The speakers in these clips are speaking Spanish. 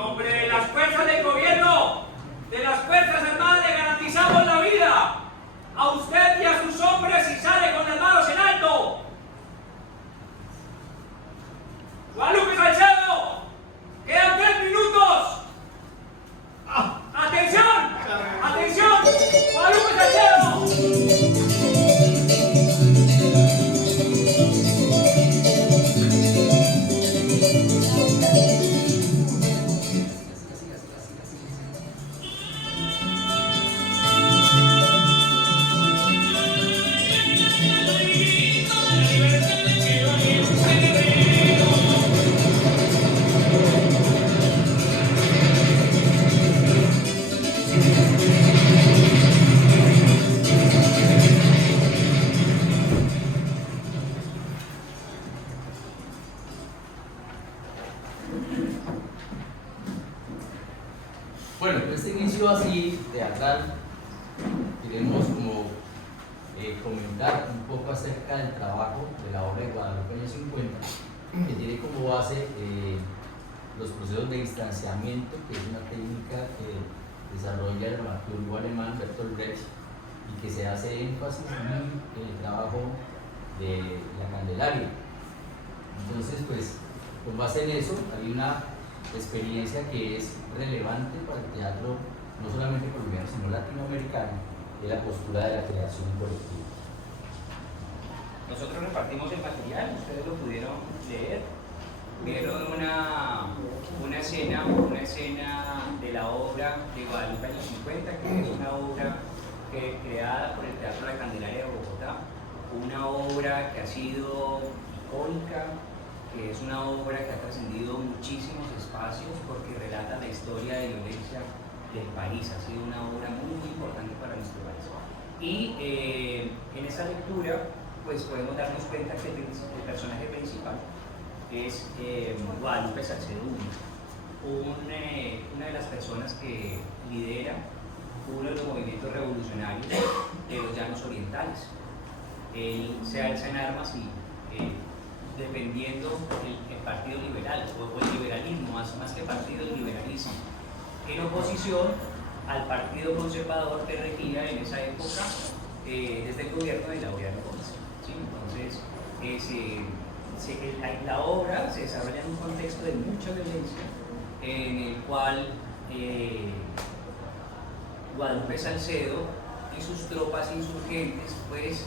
nombre de las fuerzas del gobierno, de las Fuerzas Armadas, le garantizamos la vida a usted y a sus hombres si sale con las manos en alto. Guadalupe Salcedo, quedan 3 minutos. ¡Atención! ¡Atención! ¡Guadalupe Salcedo! Bueno, pues este inicio así teatral, queremos como comentar un poco acerca del trabajo de la obra de Guadalupe años 50, que tiene como base los procesos de distanciamiento, que es una técnica que desarrolla el dramaturgo alemán Bertolt Brecht y que se hace énfasis en el trabajo de la Candelaria. Entonces, pues, con base en eso, hay una experiencia que es relevante para el teatro, no solamente colombiano, sino latinoamericano, de la postura de la creación colectiva. Nosotros repartimos el material, ustedes lo pudieron leer, vieron una escena de la obra de Guadalupe años 50, que es una obra creada por el Teatro La Candelaria de Bogotá, una obra que ha sido icónica, que es una obra que ha trascendido muchísimos espacios porque relata la historia de violencia del país, ha sido una obra muy, muy importante para nuestro país. Y en esa lectura pues podemos darnos cuenta que el personaje principal es Guadalupe Salcedo, una de las personas que lidera uno de los movimientos revolucionarios de los Llanos Orientales. Él se alza en armas y defendiendo el Partido Liberal o el liberalismo, más que partido, el liberalismo, en oposición al Partido Conservador que regía en esa época desde el gobierno de Laureano Gómez. ¿Sí? Entonces, la obra se desarrolla en un contexto de mucha violencia, en el cual Guadalupe Salcedo y sus tropas insurgentes pues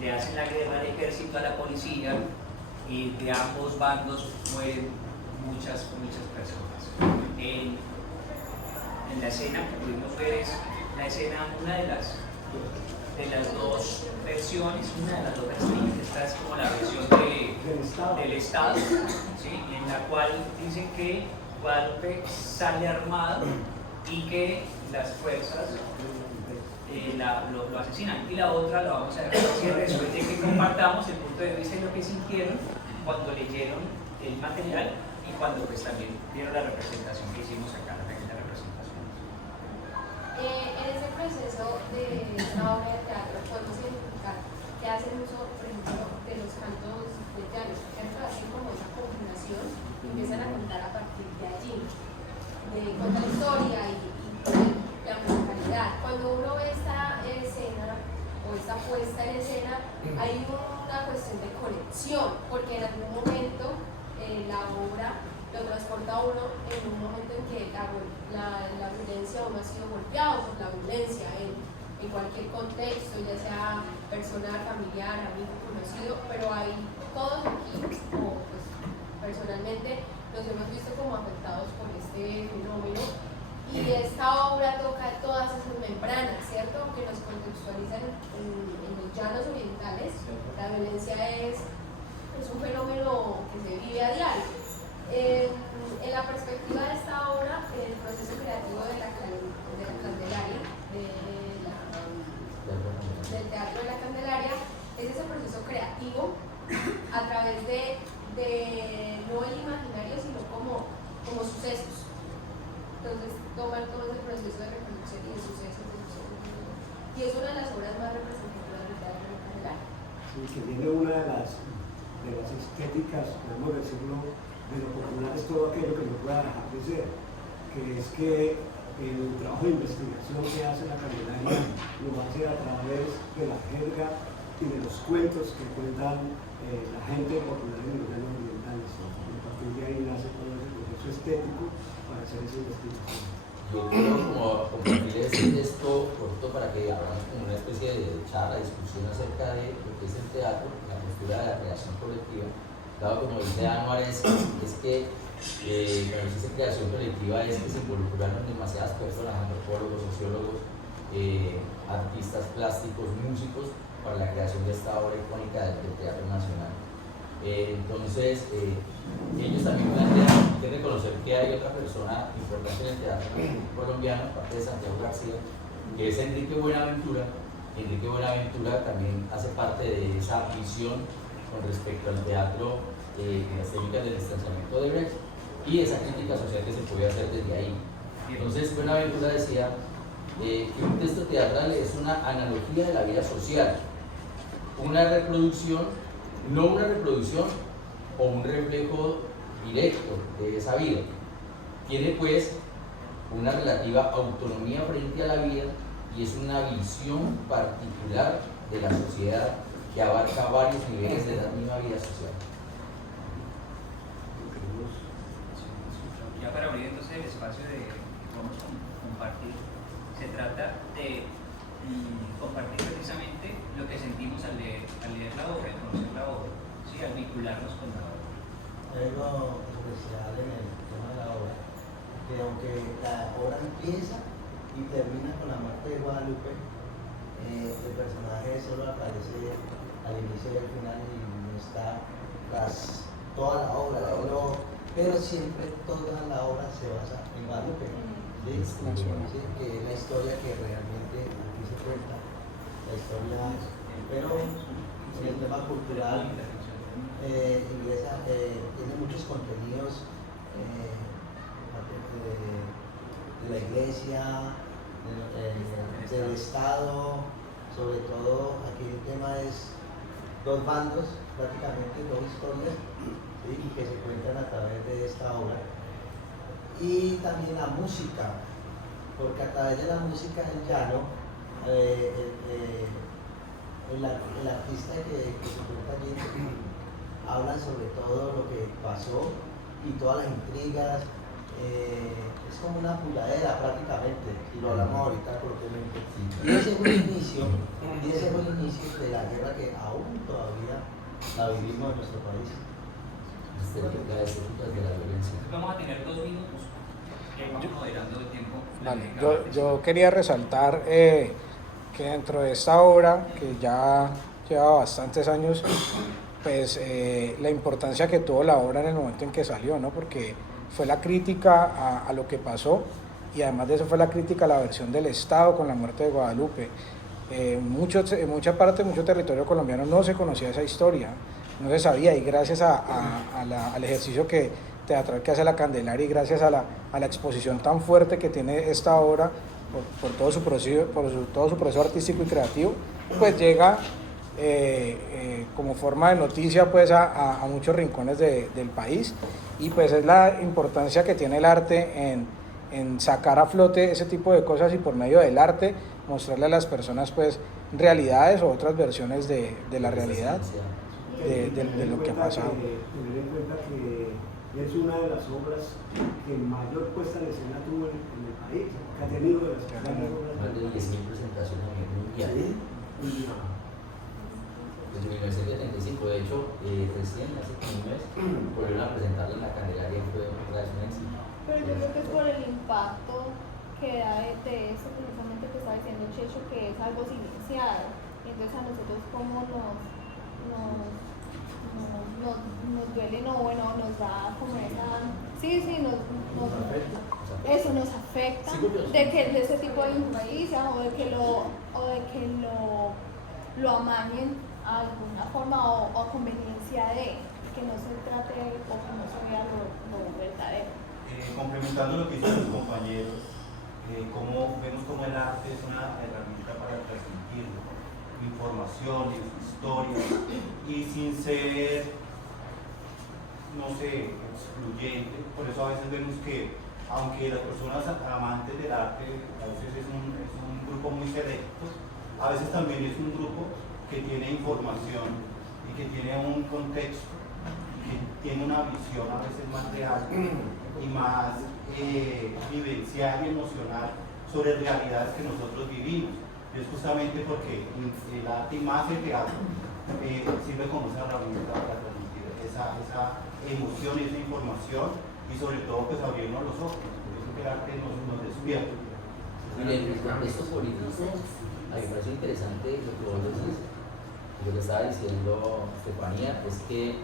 le hacen la guerra al ejército, a la policía, y de ambos bandos mueren muchas personas. En la escena que pudimos ver es la escena, una de las dos versiones, una de las dos versiones. Esta es como la versión del Estado, ¿sí? En la cual dicen que Guadalupe sale armado y que las fuerzas lo asesinan. Y la otra la vamos a ver después de que compartamos el punto de vista de lo que sintieron cuando leyeron el material y cuando pues también vieron la representación que hicimos acá, la pequeña representación. En ese proceso de esta obra de teatro podemos identificar que hacen uso, por ejemplo, de los cantos de llanos, ¿cierto? Hacen como esa combinación y empiezan a contar a partir de allí, de contar la historia y la musicalidad. Cuando uno ve esta escena o esta puesta en escena, hay una cuestión de conexión, porque en algún momento la obra lo transporta a uno en un momento en que la violencia, uno ha sido golpeado por la violencia en cualquier contexto, ya sea personal, familiar, amigo, conocido, pero hay todos aquí, o pues personalmente nos hemos visto como afectados por este fenómeno, y esta obra toca todas esas membranas, ¿cierto? Que nos contextualizan en los llanos orientales. La violencia es un fenómeno que se vive a diario. En la perspectiva de esta obra, el proceso creativo de la Candelaria, del Teatro de la Candelaria, es ese proceso creativo a través de no el imaginario, sino como sucesos. Entonces toman todo ese proceso de reproducción y de sucesos, y es una de las obras más representativas del Teatro de la Candelaria. Sí, que tiene una de las estéticas, podemos decirlo, de lo popular es todo aquello que no pueda dejar de ser, que es que el trabajo de investigación que hace la Candelaria lo hace a través de la jerga y de los cuentos que cuentan la gente popular en los llanos orientales. Y a partir de ahí nace todo ese proceso estético para hacer esa investigación. Yo quiero como compartir este texto corto para que hagamos como una especie de charla, discusión acerca de lo que es el teatro, la postura de la creación colectiva. Dado como dice Anuares, es que cuando se dice creación colectiva es que se involucraron demasiadas personas, antropólogos, sociólogos, artistas plásticos, músicos, para la creación de esta obra icónica del Teatro Nacional. Entonces, ellos también plantean, hay que reconocer que hay otra persona importante en el teatro colombiano, aparte de Santiago García, que es Enrique Buenaventura. Enrique Buenaventura también hace parte de esa visión con respecto al teatro en las técnicas del distanciamiento de Brecht y esa crítica social que se puede hacer desde ahí. Entonces, Buenaventura decía que un texto teatral es una analogía de la vida social, una reproducción, no una reproducción o un reflejo directo de esa vida. Tiene pues una relativa autonomía frente a la vida y es una visión particular de la sociedad que abarca varios niveles de la misma vida social. Ya para abrir entonces el espacio de que podamos compartir, se trata de compartir precisamente lo que sentimos al leer la obra, al conocer la obra, ¿sí? Al vincularnos con la obra. Hay algo especial en el tema de la obra, que aunque la obra empieza y termina con la muerte de Guadalupe, el personaje solo aparece al inicio y al final y no está tras toda la obra, pero siempre toda la obra se basa en Guadalupe, ¿sí? Sí, que es la historia que realmente aquí se cuenta, la historia, pero en el tema cultural inglesa tiene muchos contenidos de la iglesia, del Estado, sobre todo aquí el tema es dos bandos, prácticamente dos historias, ¿sí? Que se cuentan a través de esta obra. Y también la música, porque a través de la música en llano, el artista que se cuenta allí habla sobre todo lo que pasó y todas las intrigas. Es como una puladera prácticamente, y lo hablamos ahorita coloquialmente. Y ese fue el inicio de la guerra que aún todavía la vivimos en nuestro país. Estéticas de la violencia. Vamos a tener 2 minutos, vamos moderando el tiempo. Vale, yo quería resaltar que dentro de esta obra, que ya lleva bastantes años, pues la importancia que tuvo la obra en el momento en que salió, ¿no? Porque fue la crítica a lo que pasó y además de eso fue la crítica a la versión del Estado con la muerte de Guadalupe. En mucha parte, mucho territorio colombiano no se conocía esa historia, no se sabía, y gracias al ejercicio teatral que hace la Candelaria y gracias a la exposición tan fuerte que tiene esta obra por todo su proceso artístico y creativo, pues llega como forma de noticia pues a muchos rincones del país, y pues es la importancia que tiene el arte en sacar a flote ese tipo de cosas y por medio del arte mostrarle a las personas pues realidades o otras versiones de la realidad de lo que ha pasado. Tener en cuenta que es una de las obras que mayor puesta en escena tuvo en el país, que ha tenido de las grandes obras. Más de 10.000 presentaciones a nivel mundial. Sí. Desde 1975, de hecho, recién hace como un mes, volvieron a presentarla en la Candelaria y fue otra vez un éxito. Pero yo creo que es por el impacto que da de eso, precisamente que estaba diciendo Checho, que es algo silenciado. Y entonces a nosotros como nos duele, no, bueno, nos da como esa... Sí, eso nos afecta, de ese tipo de injusticias o de que lo amañen a alguna forma o a conveniencia de que no se trate o que no se vea lo verdadero. Complementando lo que dicen los compañeros, vemos como el arte es una herramienta para transmitir informaciones, historias, y sin ser no sé, excluyente, por eso a veces vemos que, aunque las personas amantes del arte a veces es un grupo muy selecto, a veces también es un grupo que tiene información y que tiene un contexto, que tiene una visión a veces más real y más vivencial y emocional sobre realidades que nosotros vivimos. Y es justamente porque el arte y más el teatro sirve como esa herramienta para transmitir esa emoción y esa información y sobre todo pues abrirnos los ojos. Por eso que el arte nos despierta. Mire, en el contexto político, a mí me parece interesante lo que vos decís, lo que estaba diciendo Estefanía, es que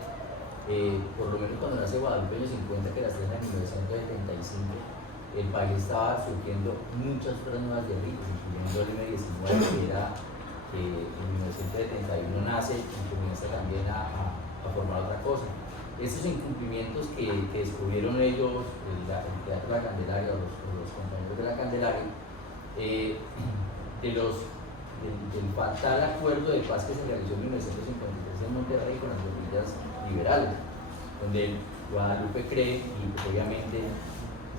por lo menos cuando nace Guadalupe en los 50, que la estrena en 1975, el país estaba surgiendo muchas otras nuevas guerrillas, incluyendo el M-19, que era en 1971 nace y comienza también a formar otra cosa. Esos incumplimientos que descubrieron ellos, el Teatro de la Candelaria, los compañeros de la Candelaria, del fatal acuerdo de paz que se realizó en 1953 en Monterrey con las guerrillas liberales, donde Guadalupe cree y obviamente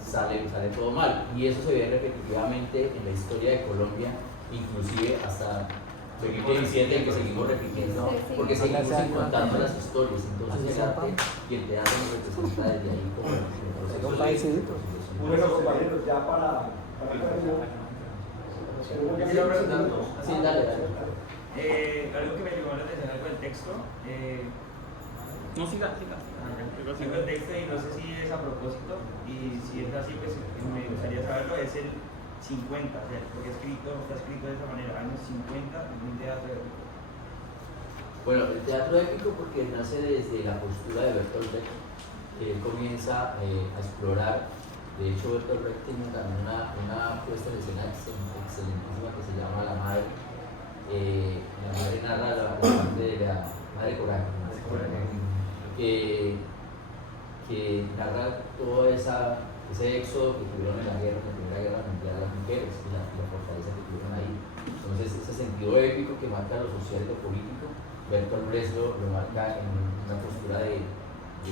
sale todo mal, y eso se ve repetitivamente en la historia de Colombia, inclusive hasta 2017, que seguimos repitiendo, porque seguimos contando las historias. Entonces el arte y el teatro nos representa desde ahí como un proceso de... Bueno, compañeros, ya para terminar. Sí, dale. Algo que me llamó la atención, algo del texto. No, siga. Algo del texto, y no sé si es a propósito, y si es así, pues me gustaría saberlo. Es el 50, o sea, porque está escrito de esa manera, años 50 en un teatro épico. Bueno, el teatro épico porque nace desde la postura de Bertolt Brecht, que él comienza a explorar. De hecho, Bertolt Brecht tiene también una puesta de escena excelentísima que se llama La Madre. La Madre narra la parte de la Madre Coraje, que narra todo ese éxodo que tuvieron en la Primera Guerra Mundial las mujeres y la fortaleza que tuvieron ahí. Entonces, ese sentido épico que marca lo social y lo político, Bertolt Brecht lo marca en una postura de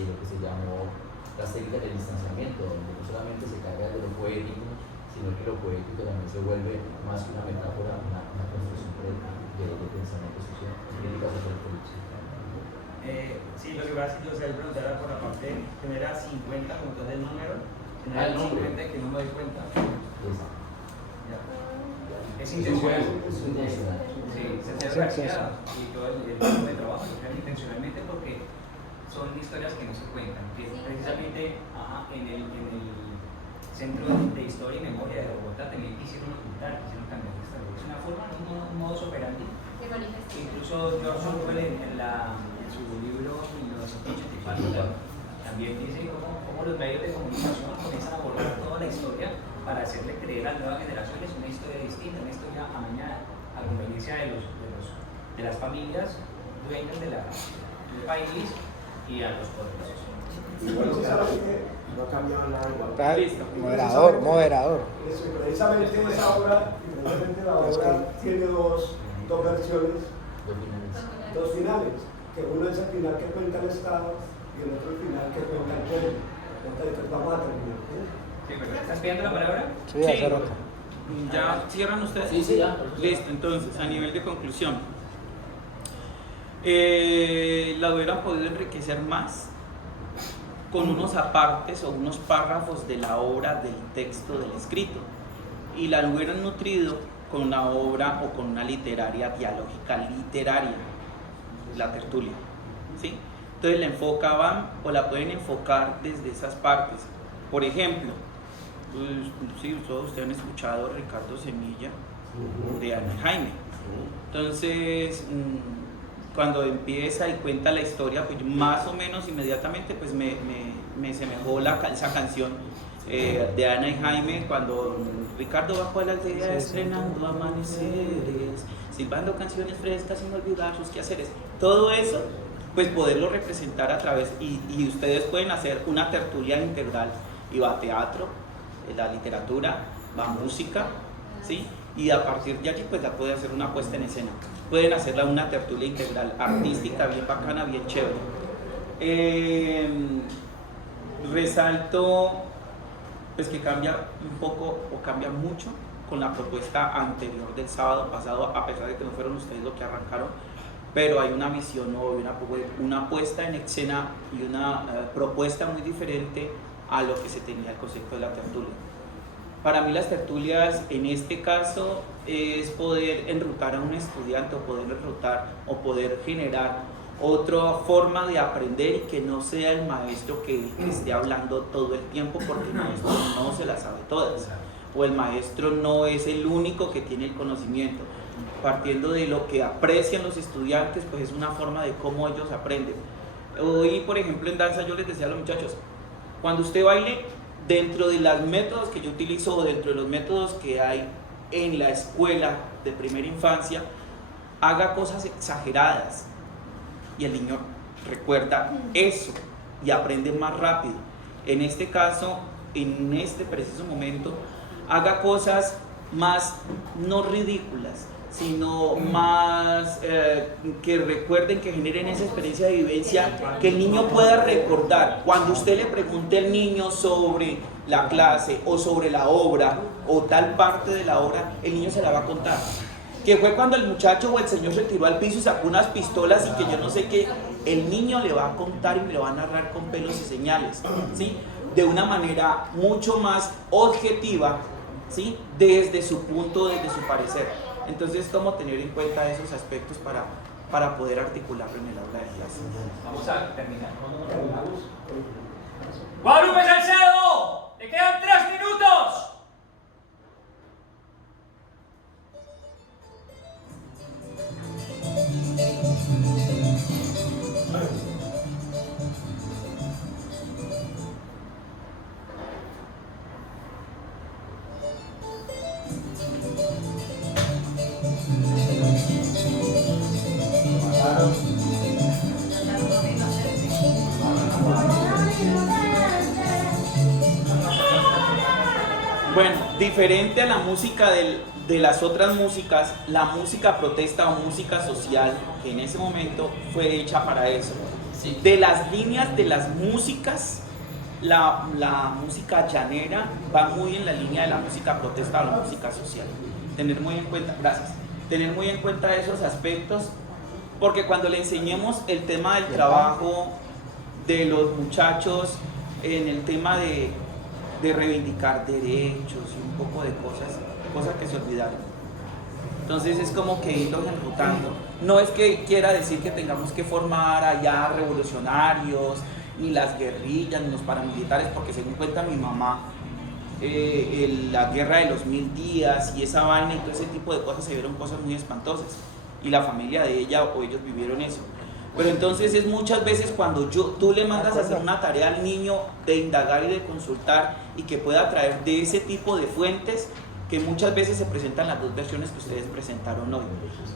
lo que se llamó las técnicas del distanciamiento, donde no solamente se carga de lo poético, sino que lo poético también se vuelve más que una metáfora, una construcción de pensamiento social, crítica social política. Sí, lo que voy a decir, o sea, preguntar por la parte que me era 50 como tal del número, El número. 50 que no me doy cuenta. Ya. Es intencional. Es intencional. Sí, se hace y todo el grupo de trabajo se hace intencionalmente porque son historias que no se cuentan, que precisamente en el Centro de Historia y Memoria de Bogotá también quisieron ocultar, quisieron cambiar esta ley. Es una forma, un modus operandi. Incluso George Orwell en su libro 1984 también dice cómo los medios de comunicación comienzan a abordar toda la historia para hacerle creer a las nuevas generaciones una historia distinta, una historia amañada, a conveniencia de las familias dueñas del país y a los poderosos. No ha cambiado nada igual. Moderador. Precisamente esa obra, la obra tiene dos versiones, dos finales, que uno es el final que cuenta el Estado y el otro el final que cuenta el pueblo. Entonces vamos a terminar. Sí, ¿verdad? ¿Estás pidiendo la palabra? Sí, hace rato. ¿Ya cierran ustedes? Sí, ya. Listo, entonces, a nivel de conclusión, la hubieran podido enriquecer más con unos apartes o unos párrafos de la obra, del texto, del escrito, y la hubieran nutrido con una obra o con una literaria dialógica literaria, la tertulia, ¿sí? Entonces la enfocaban o la pueden enfocar desde esas partes. Por ejemplo, sí, todos ustedes han escuchado a Ricardo Semilla de Ana Jaime. Entonces, cuando empieza y cuenta la historia, pues más o menos inmediatamente pues me semejó esa canción de Ana y Jaime, cuando Ricardo bajó a la aldea estrenando amaneceres, silbando canciones frescas sin olvidar sus quehaceres. Todo eso, pues poderlo representar a través, y ustedes pueden hacer una tertulia integral, y va teatro, la literatura, va música, ¿sí? Y a partir de allí pues la puede hacer una puesta en escena. Pueden hacerla una tertulia integral, artística, bien bacana, bien chévere. Resalto pues que cambia un poco o cambia mucho con la propuesta anterior del sábado pasado, a pesar de que no fueron ustedes los que arrancaron, pero hay una visión nueva, una puesta en escena y una propuesta muy diferente a lo que se tenía el concepto de la tertulia. Para mí las tertulias en este caso es poder enrutar a un estudiante o poder enrutar o poder generar otra forma de aprender y que no sea el maestro que esté hablando todo el tiempo, porque el maestro no se las sabe todas o el maestro no es el único que tiene el conocimiento. Partiendo de lo que aprecian los estudiantes, pues es una forma de cómo ellos aprenden. Hoy, por ejemplo, en danza yo les decía a los muchachos, cuando usted baile, dentro de los métodos que yo utilizo o dentro de los métodos que hay en la escuela de primera infancia, haga cosas exageradas y el niño recuerda eso y aprende más rápido. En este caso, en este preciso momento, haga cosas más, no ridículas, sino más que recuerden, que generen esa experiencia de vivencia, que el niño pueda recordar. Cuando usted le pregunte al niño sobre la clase o sobre la obra o tal parte de la obra, el niño se la va a contar. Que fue cuando el muchacho o el señor se tiró al piso y sacó unas pistolas y que yo no sé qué, el niño le va a contar y le va a narrar con pelos y señales, ¿sí? De una manera mucho más objetiva, ¿sí? Desde su punto, desde su parecer. Entonces, ¿cómo tener en cuenta esos aspectos para poder articularlo en el aula de clase? Vamos a terminar. ¡Guadalupe Salcedo! ¡Le quedan 3 minutos! Bueno, diferente a la música de las otras músicas, la música protesta o música social, que en ese momento fue hecha para eso. Sí. De las líneas de las músicas, la música llanera va muy en la línea de la música protesta o la música social. Tener muy en cuenta, gracias, tener muy en cuenta esos aspectos, porque cuando le enseñemos el tema del trabajo de los muchachos, en el tema de reivindicar derechos y un poco de cosas que se olvidaron. Entonces es como que irlos enrutando. No es que quiera decir que tengamos que formar allá revolucionarios, ni las guerrillas, ni los paramilitares, porque según cuenta mi mamá, la guerra de los 1000 días y esa vaina y todo ese tipo de cosas se vieron cosas muy espantosas. Y la familia de ella o ellos vivieron eso. Pero entonces es muchas veces cuando tú le mandas a hacer una tarea al niño de indagar y de consultar y que pueda traer de ese tipo de fuentes, que muchas veces se presentan las dos versiones que ustedes presentaron hoy.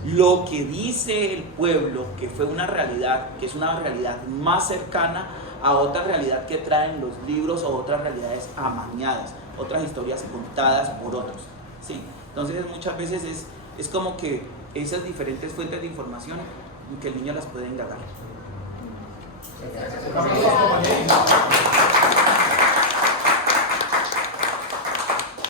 Lo que dice el pueblo, que fue una realidad, que es una realidad más cercana a otra realidad que traen los libros o otras realidades amañadas, otras historias contadas por otros. ¿Sí? Entonces muchas veces es como que esas diferentes fuentes de información que el niño las puede indagar.